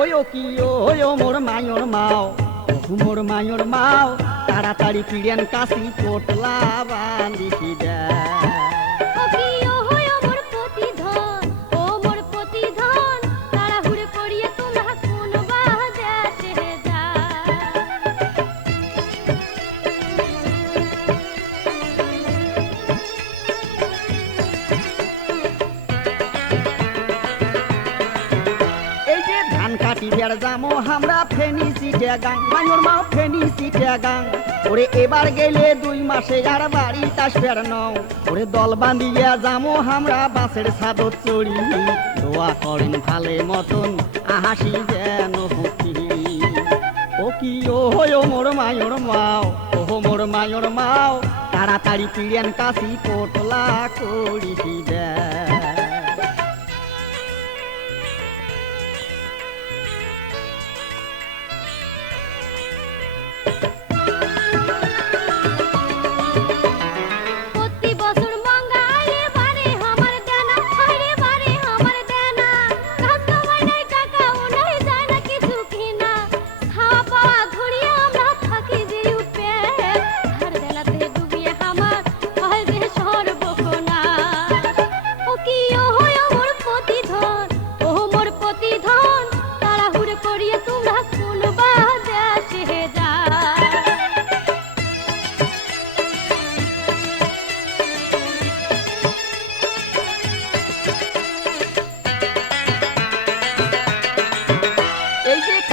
কি ও ও মোর মায়র মাও ও মোর মায়র মাও, তাড়াতাড়ি পিড়েন কাশি পোটলা বান্দিছি দে আমরা ফেনি ফেনি ওরে এবার গেলে দুই মাসে আর বাড়ি তাস নও। ওরে দল বান্ধিয়ে যামো আমরা বাসের চড়ি। দোয়া করেন ভালে মতন, আহাসি যেন ও কি, ও হো মোর মায়র মাও ও মোর মায়র মাও, তাড়াতাড়ি পিড়েন কাশি, পোটলা করি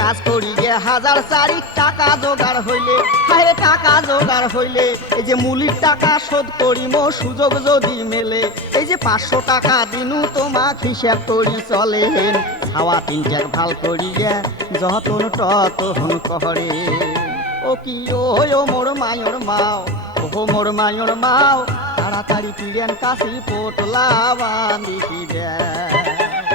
কাজ করি যে হাজার চারি টাকা জোগাড় হইলে। হায়, টাকা জোগাড় হইলে। এই যে মূলির টাকা শোধ করিম, সুযোগ যদি মেলে। এই যে পাঁচশো টাকা দিনু তোমাক হিসাব করি চলে। খাওয়া তিনটাক ভালো করি যে যতন ততন কহরে ও কি ও মোর মায়র মাও ও মোর মায়র মাও, তাড়াতাড়ি পিড়েন কাশি পোটলা বান্দিছি দেয়।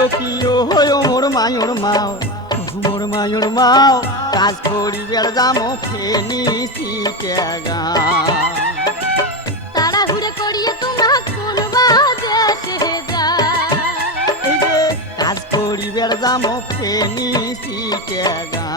ওয়ো হয় মোর মায়র মাও মোর মায়র মাও কাজ করি বেড় যামো ফেনি সিটে তাড়াহুড়ো করিয়ে তোমরা কোন কাজ করি বেড় যামো ফেনি সিটে গা